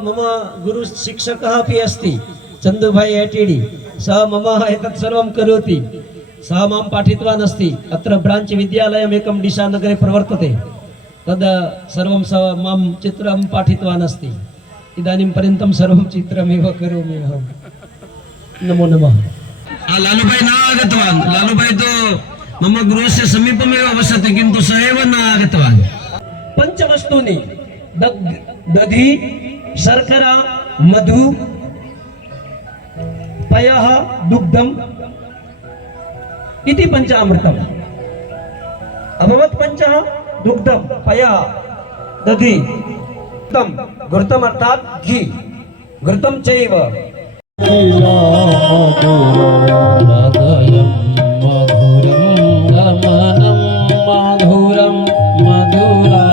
मम गुरु शिक्षकः अपि अस्ति चन्दुभाई एटीडी सः मम एतत् सर्वं करोति सः मां पाठितवान् अस्ति अत्र ब्राञ्च् विद्यालयम् एकं डिशानगरे प्रवर्तते तद् सर्वं सः मां चित्रं पाठितवान् अस्ति इदानीं पर्यन्तं सर्वं चित्रमेव करोमि अहं नमो नमः लालूभाई न आगतवान् लालूभाई तो मम गृहस्य समीपमेव वसति किन्तु सः एव न आगतवान् पंचवस्तूनि दधि शर्करा मधु पयः दुग्धम् इति पंचामृतम् अभवत् पंचः दुग्धं पयः दधि घृतम् अर्थात् घी घृतं चैव मधुरं मधुराधिपतेरखिल